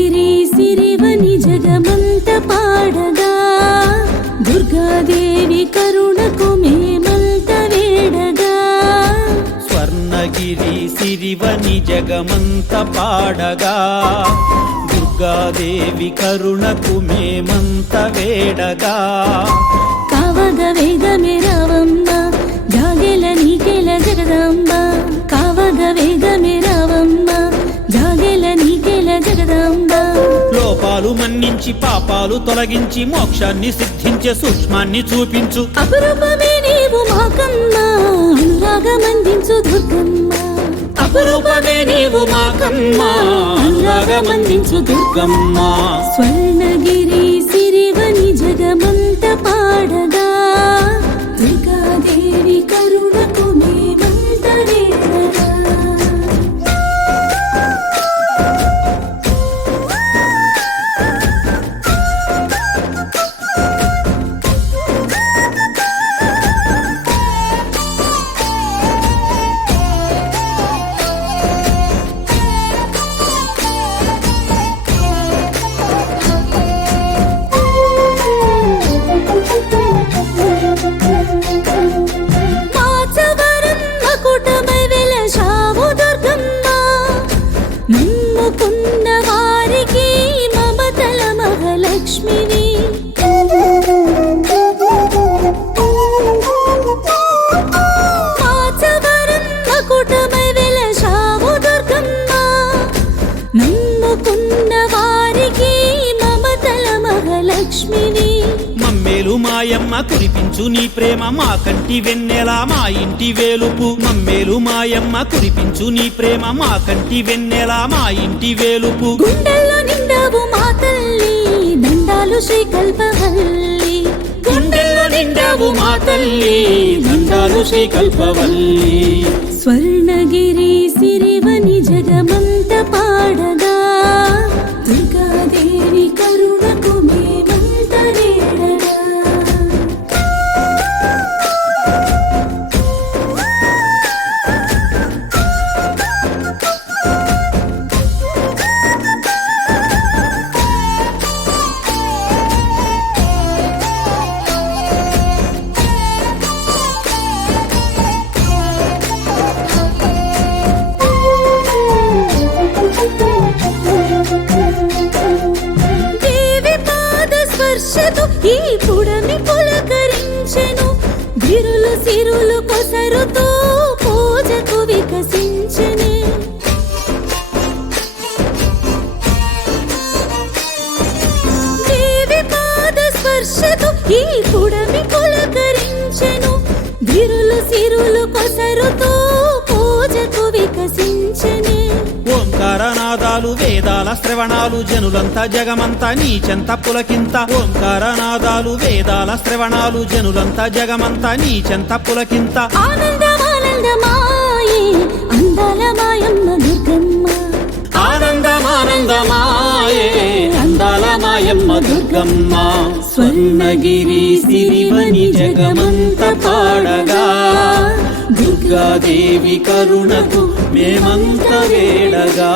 స్వర్ణగిరి సిరివని జగమంత పాడగా దుర్గాదేవి కరుణకు మేమంత వేడగా స్వర్ణగిరి సిరివని జగమంత పాడగా దుర్గాదేవి కరుణకు మేమంత వేడగా కావగ వేగమే రావమ్మ జాగెల నీకెల జగదాంబ కావగ వేగమే రావమ్మ జాగెల నీకెల జగదాంబ లోపాలు మన్నించి పాపాలు తొలగించి మోక్షాన్ని సిద్ధించే సూక్ష్మాన్ని చూపించు అపురూపమే నీవు మాకమ్మ అనురాగమందించు దుర్గమ్మ అపురూపమే నీవు మాకమ్మ అనురాగమందించు దుర్గమ్మ స్వర్ణగిరి సిరివని జగమంత పాడగా దుర్గాదేవి కరుణకు మేమంత వేడగా నమ్ముకున్న వారికి మమతల మహాలక్ష్మిని మాచవరం మకుటమై వెలశావు దుర్గమ్మ నమ్ముకున్న వారికి మమతల మహాలక్ష్మిని మమ్మేలు మాయమ్మ కురిపించు నీ ప్రేమ మా కంటి వెన్నెల మా ఇంటి వేలుపు మమ్మేలు మాయమ్మ కురిపించు నీ ప్రేమ మా కంటి వెన్నెల మా ఇంటి వేలుపు గుండెల్లో నిండావు మా తల్లి దండాలు శ్రీ కల్పవల్లి గుండెల్లో నిండావు మా తల్లి దండాలు శ్రీ కల్పవల్లి స్వర్ణగిరి సిరివని జగమంత పాడగా దుర్గాదేవి కరుణకు మేమంత వేడగా ఈ పుడమి పులకరించెను గిరులు సిరులు కొసరుతో పూజకు వికసించెనే దేవి పాద స్పర్శతో ఈ పుడమి పులకరించెను గిరులు సిరులు కొసరుతో పూజకు వికసించెనే ఓంకారనాదాలు వేదాల శ్రవణాలు జనులంతా జగమంతా నీచెంత పులకింత ఓంకారనాదాలు వేదాల శ్రవణాలు జనులంతా జగమంతా నీచెంత పులకింత ఆనందమానందమాయే అందాల మాయమ్మ దుర్గమ్మ ఆనందమానందమాయే అందాల మాయమ్మ దుర్గమ్మ స్వర్ణగిరి సిరివని జగమంత పాడగా దుర్గాదేవి కరుణకు మేమంత వేడగా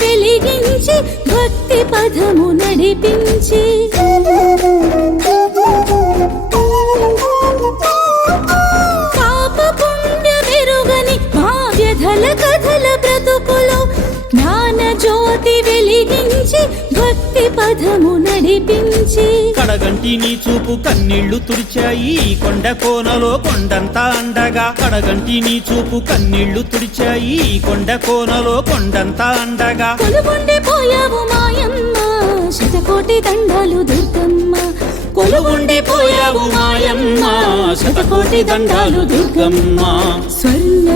వెలిగించి భక్తి పదము నడిపించి పాప పుణ్య మెరుగని భావ్యధల కథల బ్రతుకులో జ్ఞాన జ్యోతి వెలిగించి భక్తి పదము నడిపించి కడగంటి నీ చూపు కన్నీళ్లు తుడిచాయి కొండ కోనలో కొండంతా అండగా కడగంటి నీ చూపు కన్నీళ్లు తుడిచాయి కొండ కోనలో కొండంతా అండగా కొలుగుండిపోయావు మాయమ్మ శతకోటి దండాలు దుర్గమ్మ కొలుగుండిపోయావు మాయమ్మ శతకోటి దండాలు దుర్గమ్మ స్వర్ణ